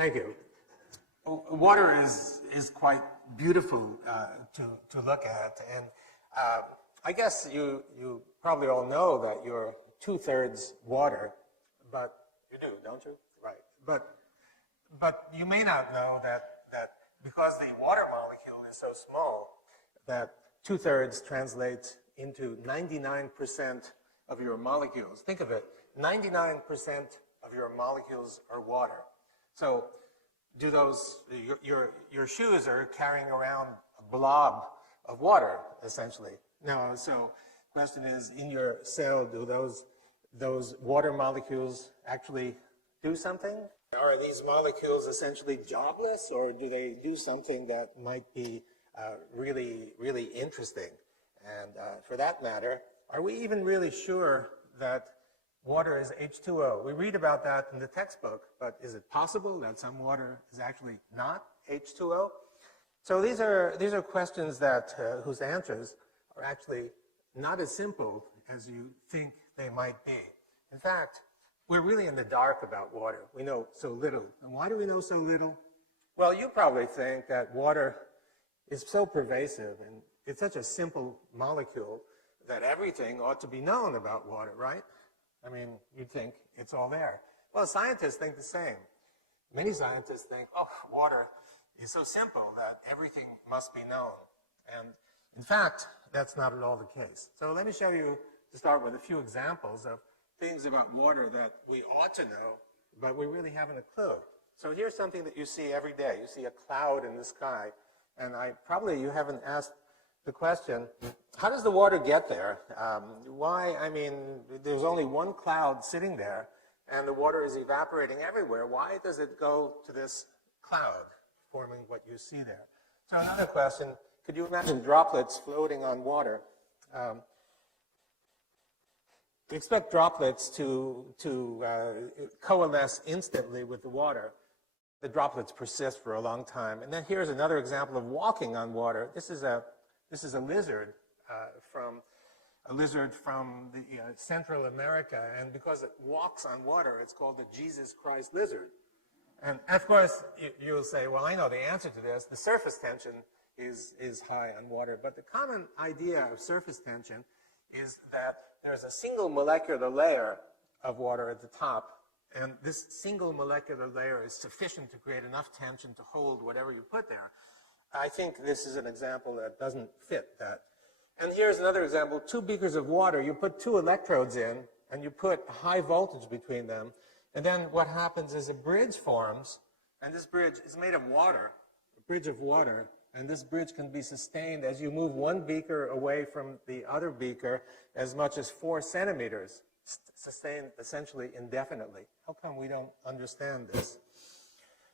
Thank you. Water is quite beautiful to look at, and I guess you probably all know that you're 2/3 water, but you do, don't you? Right. But you may not know that because the water molecule is so small, that 2/3 translates into 99% of your molecules. Think of it, 99% of your molecules are water. So do those, your shoes are carrying around a blob of water, essentially. Now, so the question is, in your cell, do those water molecules actually do something? Are these molecules essentially jobless, or do they do something that might be really, really interesting? And for that matter, are we even really sure that water is H2O? We read about that in the textbook, but is it possible that some water is actually not H2O? So these are questions that whose answers are actually not as simple as you think they might be. In fact, we're really in the dark about water. We know so little. And why do we know so little? Well, you probably think that water is so pervasive and it's such a simple molecule that everything ought to be known about water, right? I mean, you'd think it's all there. Well, scientists think the same. Many scientists think, oh, water is so simple that everything must be known. And in fact, that's not at all the case. So let me show you, to start with, a few examples of things about water that we ought to know, but we really haven't a clue. So here's something that you see every day. You see a cloud in the sky, and probably you haven't asked the question, how does the water get there? Why? I mean, there's only one cloud sitting there, and the water is evaporating everywhere. Why does it go to this cloud, forming what you see there? So another question, could you imagine droplets floating on water? We expect droplets to coalesce instantly with the water. The droplets persist for a long time. And then here's another example of walking on water. This is a lizard from the Central America, and because it walks on water, it's called the Jesus Christ lizard. And of course, you'll say, well, I know the answer to this. The surface tension is high on water, but the common idea of surface tension is that there's a single molecular layer of water at the top, and this single molecular layer is sufficient to create enough tension to hold whatever you put there. I think this is an example that doesn't fit that. And here's another example, 2 beakers of water. You put 2 electrodes in, and you put high voltage between them, and then what happens is a bridge forms, and this bridge is made of water, a bridge of water, and this bridge can be sustained as you move one beaker away from the other beaker as much as 4 centimeters, sustained essentially indefinitely. How come we don't understand this?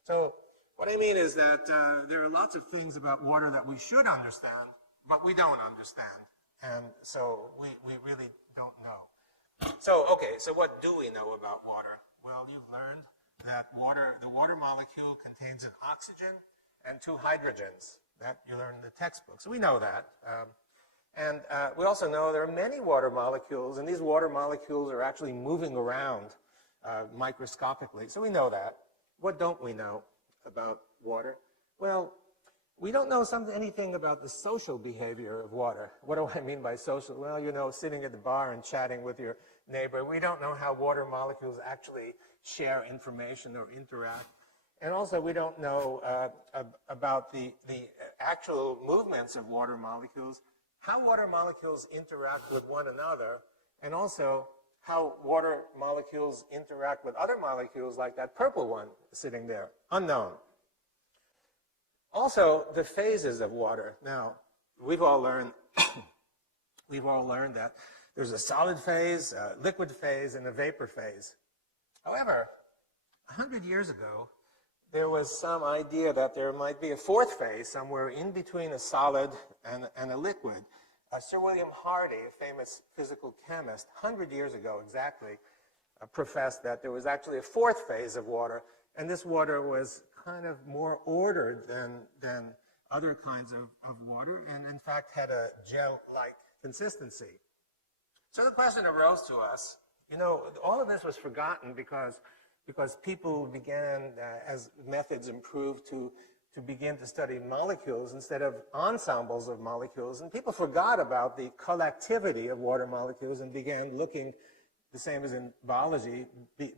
So what I mean is that there are lots of things about water that we should understand, but we don't understand. And so we really don't know. So, okay, so what do we know about water? Well, you've learned that the water molecule contains an oxygen and 2 hydrogens. That you learn in the textbook. So we know that. And we also know there are many water molecules, and these water molecules are actually moving around microscopically. So we know that. What don't we know about water? Well, we don't know anything about the social behavior of water. What do I mean by social? Well, you know, sitting at the bar and chatting with your neighbor. We don't know how water molecules actually share information or interact. And also, we don't know about the actual movements of water molecules, how water molecules interact with one another, and also how water molecules interact with other molecules like that purple one sitting there. Unknown. Also, the phases of water. Now, we've all learned that there's a solid phase, a liquid phase, and a vapor phase. However, 100 years ago, there was some idea that there might be a 4th phase somewhere in between a solid and a liquid. Sir William Hardy, a famous physical chemist, 100 years ago exactly, professed that there was actually a 4th phase of water, and this water was kind of more ordered than other kinds of water, and in fact had a gel-like consistency. So the question arose to us, you know, all of this was forgotten because because people began, as methods improved, to begin to study molecules instead of ensembles of molecules. And people forgot about the collectivity of water molecules and began looking, the same as in biology,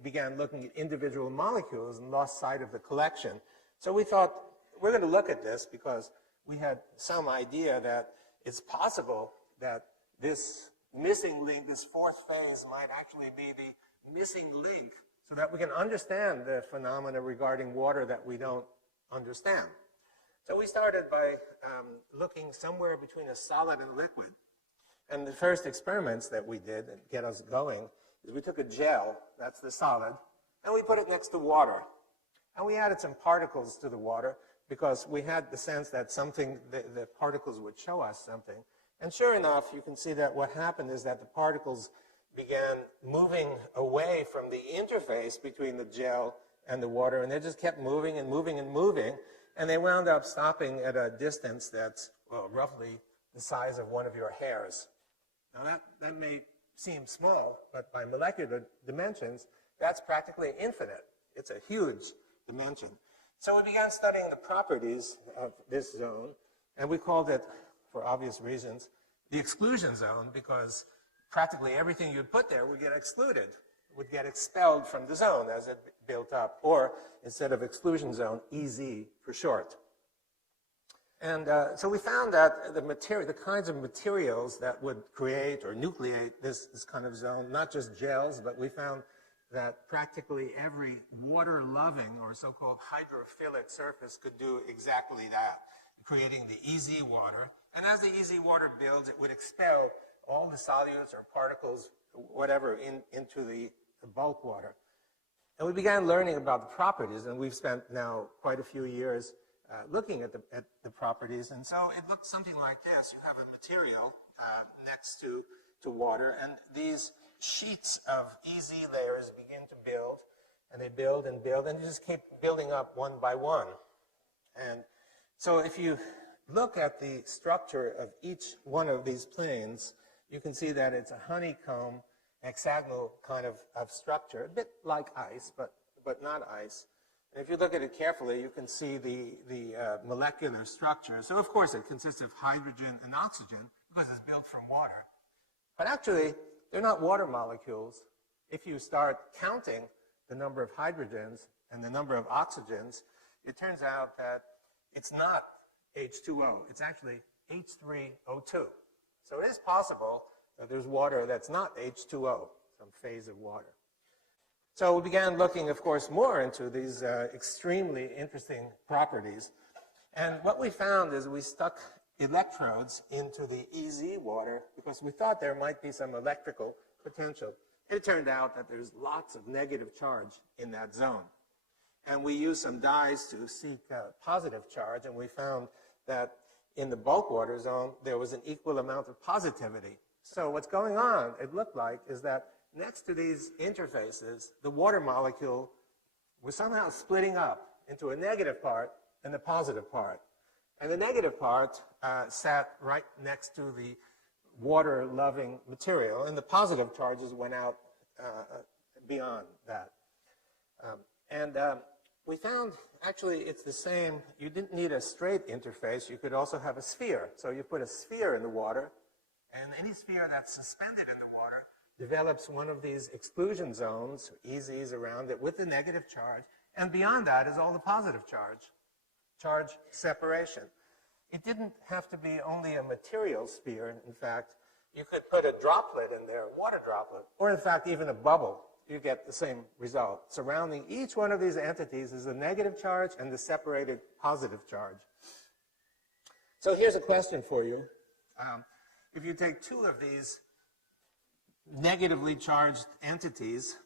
began looking at individual molecules and lost sight of the collection. So we thought, we're going to look at this because we had some idea that it's possible that this missing link, this fourth phase, might actually be the missing link so that we can understand the phenomena regarding water that we don't understand. So we started by looking somewhere between a solid and liquid. And the first experiments that we did that get us going is we took a gel, that's the solid, and we put it next to water. And we added some particles to the water because we had the sense that something, the particles would show us something. And sure enough, you can see that what happened is that the particles began moving away from the interface between the gel and the water, and they just kept moving and moving and moving, and they wound up stopping at a distance that's, well, roughly the size of one of your hairs. Now that may seem small, but by molecular dimensions, that's practically infinite. It's a huge dimension. So we began studying the properties of this zone, and we called it, for obvious reasons, the exclusion zone, because practically everything you'd put there would get excluded, would get expelled from the zone as it built up, or instead of exclusion zone, EZ for short. And so we found that the kinds of materials that would create or nucleate this kind of zone, not just gels, but we found that practically every water-loving or so-called hydrophilic surface could do exactly that, creating the EZ water. And as the EZ water builds, it would expel all the solutes or particles, whatever, into the bulk water. And we began learning about the properties, and we've spent now quite a few years looking at the properties. And so it looks something like this. You have a material next to water, and these sheets of EZ layers begin to build, and they build and build, and you just keep building up one by one. And so if you look at the structure of each one of these planes, you can see that it's a honeycomb, hexagonal kind of structure, a bit like ice, but not ice. And if you look at it carefully, you can see the molecular structure. So of course it consists of hydrogen and oxygen because it's built from water. But actually, they're not water molecules. If you start counting the number of hydrogens and the number of oxygens, it turns out that it's not H2O. It's actually H3O2. So it is possible that there's water that's not H2O, some phase of water. So we began looking, of course, more into these extremely interesting properties. And what we found is we stuck electrodes into the EZ water because we thought there might be some electrical potential. It turned out that there's lots of negative charge in that zone. And we used some dyes to seek positive charge, and we found that in the bulk water zone, there was an equal amount of positivity. So what's going on, it looked like, is that next to these interfaces, the water molecule was somehow splitting up into a negative part and a positive part. And the negative part sat right next to the water-loving material, and the positive charges went out beyond that. We found, actually, it's the same. You didn't need a straight interface. You could also have a sphere. So you put a sphere in the water, and any sphere that's suspended in the water develops one of these exclusion zones, EZs around it, with the negative charge. And beyond that is all the positive charge separation. It didn't have to be only a material sphere. In fact, you could put a droplet in there, a water droplet, or in fact even a bubble. You get the same result. Surrounding each one of these entities is a negative charge and the separated positive charge. So here's a question for you. If you take two of these negatively charged entities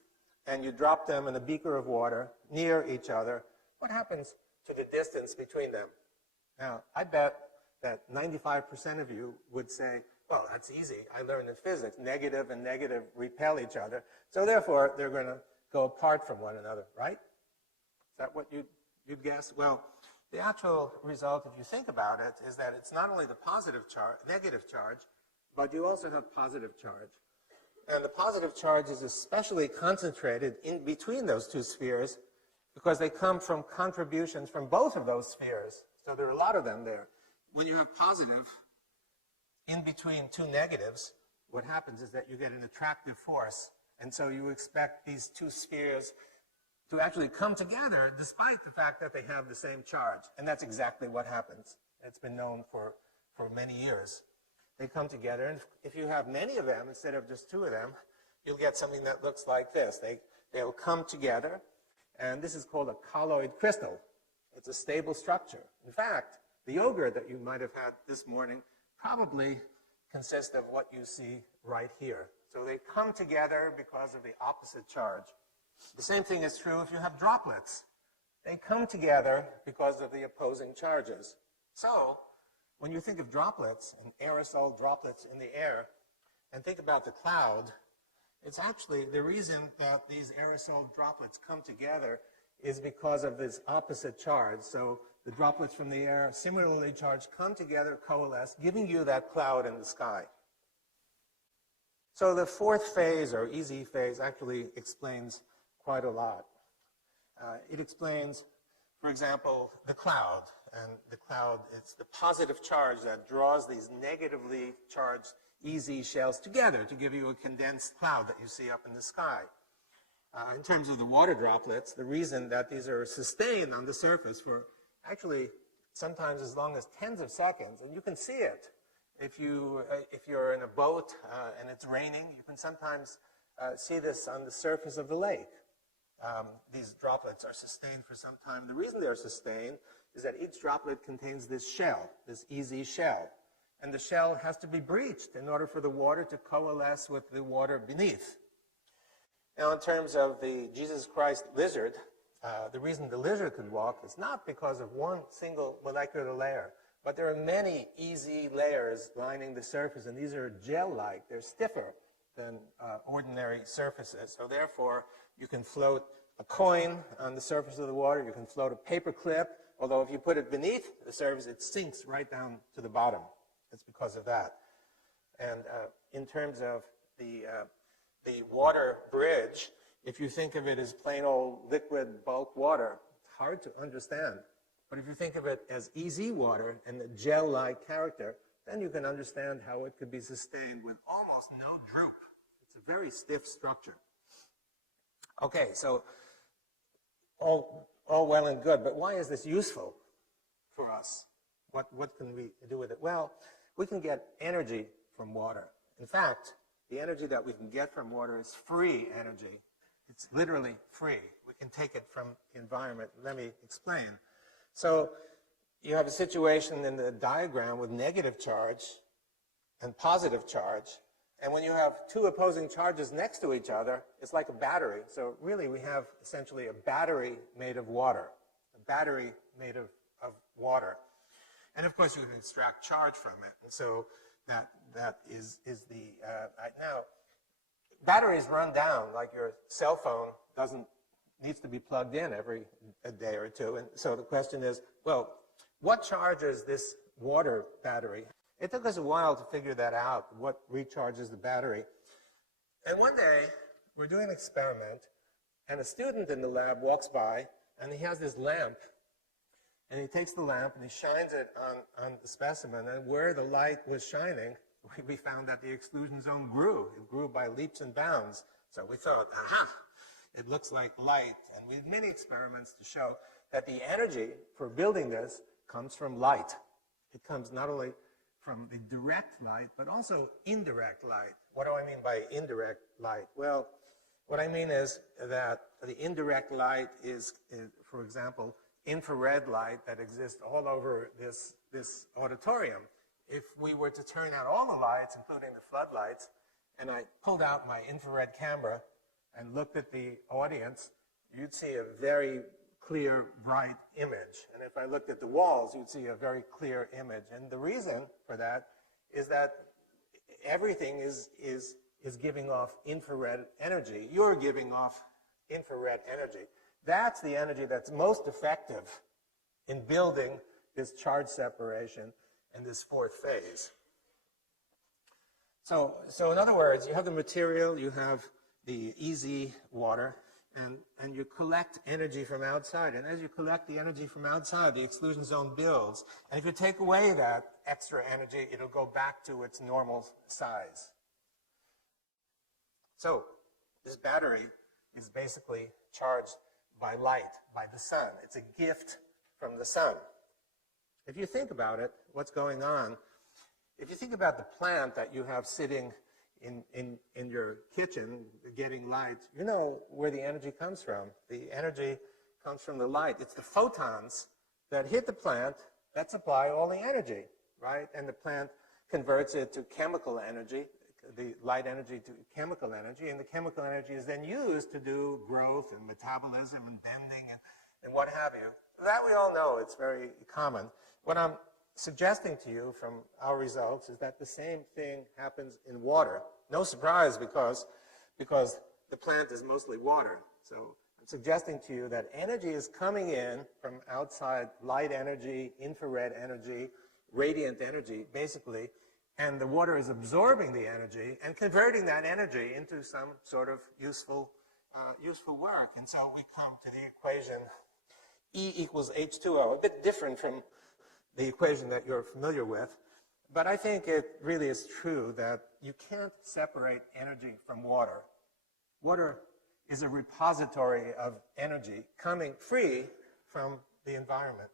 and you drop them in a beaker of water near each other, what happens to the distance between them? Now, I bet that 95% of you would say, well, that's easy. I learned in physics, negative and negative repel each other. So therefore, they're going to go apart from one another, right? Is that what you'd guess? Well, the actual result, if you think about it, is that it's not only the positive charge, negative charge, but you also have positive charge. And the positive charge is especially concentrated in between those two spheres because they come from contributions from both of those spheres. So there are a lot of them there. When you have positive in between two negatives, what happens is that you get an attractive force. And so you expect these two spheres to actually come together despite the fact that they have the same charge. And that's exactly what happens. It's been known for many years. They come together, and if you have many of them instead of just two of them, you'll get something that looks like this. They'll come together, and this is called a colloid crystal. It's a stable structure. In fact, the yogurt that you might have had this morning probably consists of what you see right here. So they come together because of the opposite charge. The same thing is true if you have droplets. They come together because of the opposing charges. So when you think of droplets and aerosol droplets in the air and think about the cloud, it's actually the reason that these aerosol droplets come together is because of this opposite charge. So the droplets from the air, similarly charged, come together, coalesce, giving you that cloud in the sky. So the fourth phase, or EZ phase, actually explains quite a lot. It explains, for example, the cloud. And the cloud, it's the positive charge that draws these negatively charged EZ shells together to give you a condensed cloud that you see up in the sky. In terms of the water droplets, the reason that these are sustained on the surface for actually sometimes as long as tens of seconds, and you can see it. If you're in a boat and it's raining, you can sometimes see this on the surface of the lake. These droplets are sustained for some time. The reason they're sustained is that each droplet contains this shell, this EZ shell. And the shell has to be breached in order for the water to coalesce with the water beneath. Now, in terms of the Jesus Christ lizard, the reason the lizard could walk is not because of one single molecular layer, but there are many EZ layers lining the surface, and these are gel-like. They're stiffer than ordinary surfaces. So therefore, you can float a coin on the surface of the water. You can float a paper clip, although if you put it beneath the surface, it sinks right down to the bottom. It's because of that. And in terms of the water bridge, if you think of it as plain old liquid bulk water, it's hard to understand. But if you think of it as EZ water and the gel-like character, then you can understand how it could be sustained with almost no droop. It's a very stiff structure. Okay, so all well and good, but why is this useful for us? What can we do with it? Well, we can get energy from water. In fact, the energy that we can get from water is free energy. It's literally free. We can take it from the environment. Let me explain. So you have a situation in the diagram with negative charge and positive charge. And when you have two opposing charges next to each other, it's like a battery. So really we have essentially a battery made of water, a battery made of water. And of course you can extract charge from it. And so that is the, now batteries run down, like your cell phone needs to be plugged in every day or two. And so the question is, well, what charges this water battery? It took us a while to figure that out, what recharges the battery. And one day, we're doing an experiment, and a student in the lab walks by, and he has this lamp. And he takes the lamp, and he shines it on the specimen. And where the light was shining, we found that the exclusion zone grew. It grew by leaps and bounds. So we thought, aha, it looks like light. And we did many experiments to show that the energy for building this comes from light. It comes not only from the direct light, but also indirect light. What do I mean by indirect light? Well, what I mean is that the indirect light is for example, infrared light that exists all over this auditorium. If we were to turn out all the lights, including the floodlights, and I pulled out my infrared camera and looked at the audience, you'd see a very clear, bright image. And if I looked at the walls, you'd see a very clear image. And the reason for that is that everything is giving off infrared energy. You're giving off infrared energy. That's the energy that's most effective in building this charge separation in this fourth phase. So in other words, you have the material, you have the easy water, and you collect energy from outside. And as you collect the energy from outside, the exclusion zone builds. And if you take away that extra energy, it'll go back to its normal size. So this battery is basically charged by light, by the sun. It's a gift from the sun. If you think about it, what's going on, if you think about the plant that you have sitting in your kitchen getting light, you know where the energy comes from. The energy comes from the light. It's the photons that hit the plant that supply all the energy, right? And the plant converts it to chemical energy, the light energy to chemical energy, and the chemical energy is then used to do growth and metabolism and bending and what have you. That we all know, it's very common. What I'm suggesting to you from our results is that the same thing happens in water. No surprise because the plant is mostly water. So I'm suggesting to you that energy is coming in from outside, light energy, infrared energy, radiant energy, basically, and the water is absorbing the energy and converting that energy into some sort of useful work. And so we come to the equation E equals H2O, a bit different from the equation that you're familiar with, but I think it really is true that you can't separate energy from water. Water is a repository of energy coming free from the environment.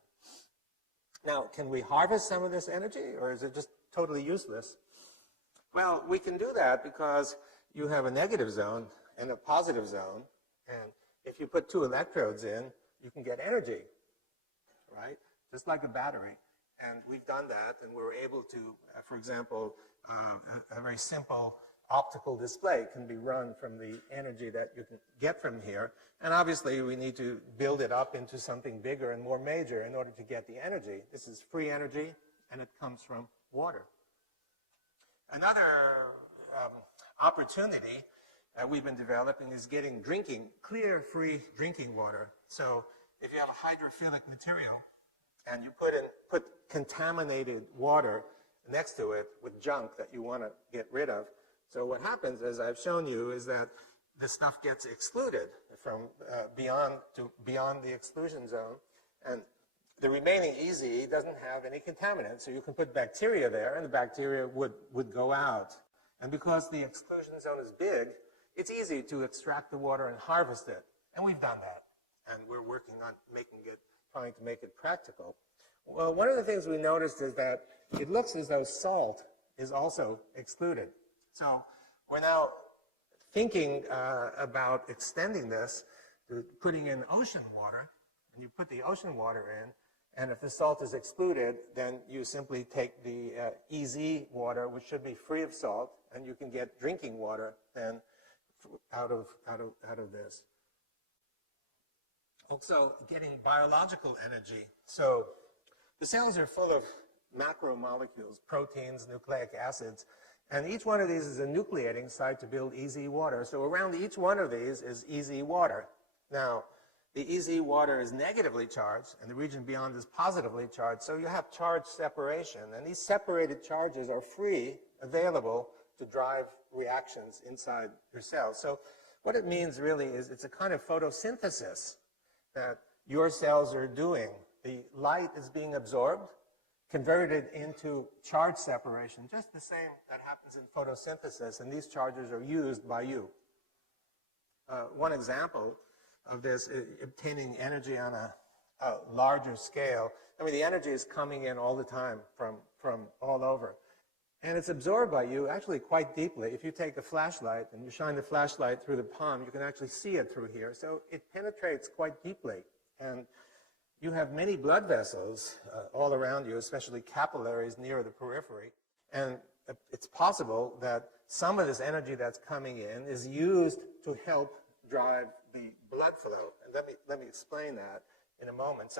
Now, can we harvest some of this energy, or is it just totally useless? Well, we can do that because you have a negative zone and a positive zone, and if you put two electrodes in, you can get energy, right? Just like a battery. And we've done that, and we're able to, for example, a very simple optical display can be run from the energy that you can get from here. And obviously, we need to build it up into something bigger and more major in order to get the energy. This is free energy, and it comes from water. Another opportunity that we've been developing is getting clear, free drinking water. So if you have a hydrophilic material, and you put contaminated water next to it with junk that you want to get rid of. So what happens, as I've shown you, is that the stuff gets excluded from beyond the exclusion zone, and the remaining EZ doesn't have any contaminants. So you can put bacteria there, and the bacteria would go out. And because the exclusion zone is big, it's easy to extract the water and harvest it. And we've done that, and we're working on trying to make it practical. Well, one of the things we noticed is that it looks as though salt is also excluded. So we're now thinking about extending this to putting in ocean water, and you put the ocean water in, and if the salt is excluded, then you simply take the EZ water, which should be free of salt, and you can get drinking water then out of this. Also, getting biological energy. So the cells are full of macromolecules, proteins, nucleic acids, and each one of these is a nucleating site to build EZ water. So around each one of these is EZ water. Now, the EZ water is negatively charged, and the region beyond is positively charged. So you have charge separation, and these separated charges are free, available to drive reactions inside your cells. So what it means really is it's a kind of photosynthesis that your cells are doing. The light is being absorbed, converted into charge separation, just the same that happens in photosynthesis, and these charges are used by you. One example of this is obtaining energy on a larger scale. I mean, the energy is coming in all the time from all over. And it's absorbed by you actually quite deeply. If you take a flashlight and you shine the flashlight through the palm, you can actually see it through here. So it penetrates quite deeply. And you have many blood vessels all around you, especially capillaries near the periphery. And it's possible that some of this energy that's coming in is used to help drive the blood flow. And let me explain that in a moment.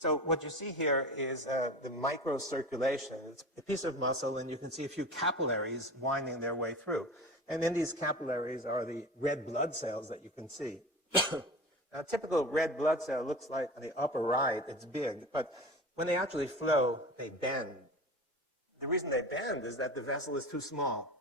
So what you see here is the microcirculation. It's a piece of muscle, and you can see a few capillaries winding their way through. And in these capillaries are the red blood cells that you can see. Now, a typical red blood cell looks like on the upper right, it's big, but when they actually flow, they bend. The reason they bend is that the vessel is too small.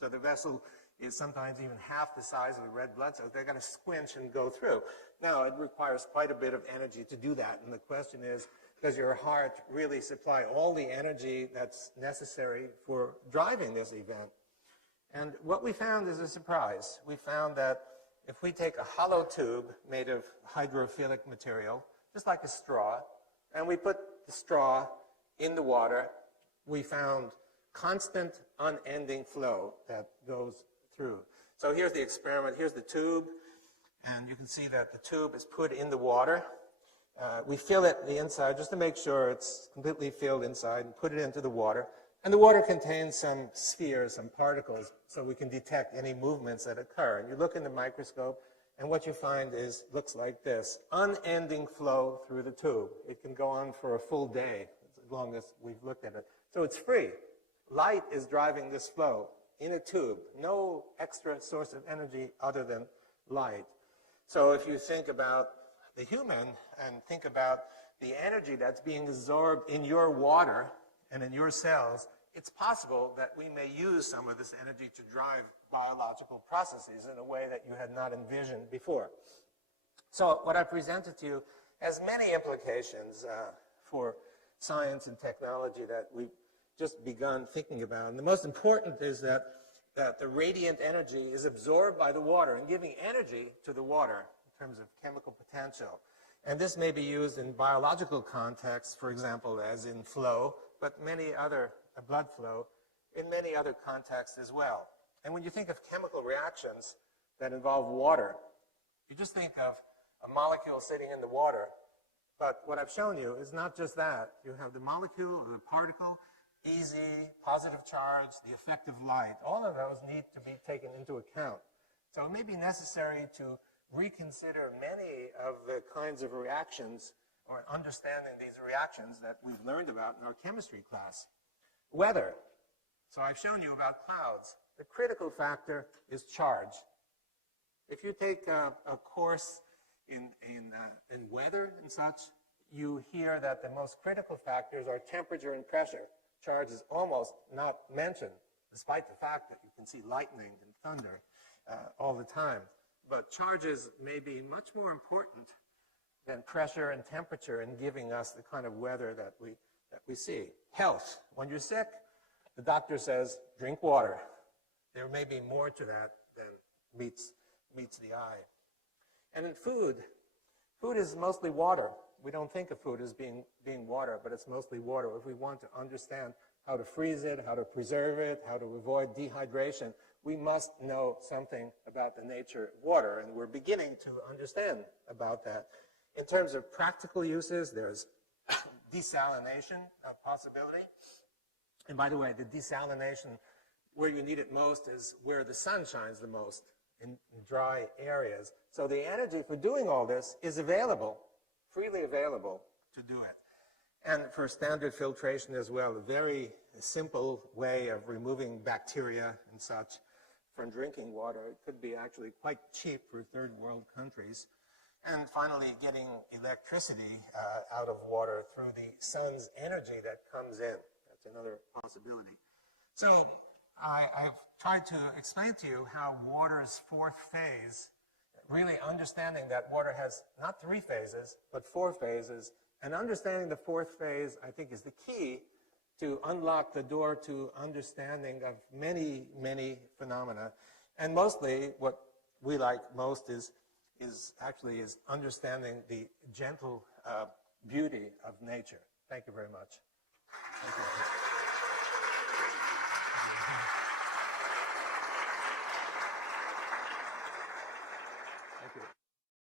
So the vessel is sometimes even half the size of the red blood cells. They're going to squinch and go through. Now, it requires quite a bit of energy to do that. And the question is, does your heart really supply all the energy that's necessary for driving this event? And what we found is a surprise. We found that if we take a hollow tube made of hydrophilic material, just like a straw, and we put the straw in the water, we found constant, unending flow that goes through. So here's the experiment. Here's the tube, and you can see that the tube is put in the water. We fill it the inside just to make sure it's completely filled inside and put it into the water. And the water contains some spheres, some particles, so we can detect any movements that occur. And you look in the microscope, and what you find looks like this: unending flow through the tube. It can go on for a full day, as long as we've looked at it. So it's free. Light is driving this flow in a tube. No extra source of energy other than light. So if you think about the human and think about the energy that's being absorbed in your water and in your cells, it's possible that we may use some of this energy to drive biological processes in a way that you had not envisioned before. So what I presented to you has many implications for science and technology that we've just begun thinking about. And the most important is that the radiant energy is absorbed by the water and giving energy to the water in terms of chemical potential. And this may be used in biological contexts, for example, as in flow, but many other blood flow in many other contexts as well. And when you think of chemical reactions that involve water, you just think of a molecule sitting in the water. But what I've shown you is not just that. You have the molecule or the particle, easy, positive charge, the effect of light. All of those need to be taken into account. So it may be necessary to reconsider many of the kinds of reactions or understanding these reactions that we've learned about in our chemistry class. Weather. So I've shown you about clouds. The critical factor is charge. If you take a course in weather and such, you hear that the most critical factors are temperature and pressure. Charge is almost not mentioned, despite the fact that you can see lightning and thunder all the time. But charges may be much more important than pressure and temperature in giving us the kind of weather that we see. Health. When you're sick, the doctor says, drink water. There may be more to that than meets the eye. And in food is mostly water. We don't think of food as being water, but it's mostly water. If we want to understand how to freeze it, how to preserve it, how to avoid dehydration, we must know something about the nature of water, and we're beginning to understand about that. In terms of practical uses, there's desalination, a possibility. And by the way, the desalination, where you need it most is where the sun shines the most, in dry areas. So the energy for doing all this is available, freely available to do it. And for standard filtration as well, a very simple way of removing bacteria and such from drinking water. It could be actually quite cheap for third world countries. And finally, getting electricity out of water through the sun's energy that comes in. That's another possibility. So I've tried to explain to you how water's fourth phase, really understanding that water has not 3 phases, but 4 phases. And understanding the fourth phase, I think, is the key to unlock the door to understanding of many, many phenomena. And mostly, what we like most is understanding the gentle beauty of nature. Thank you very much.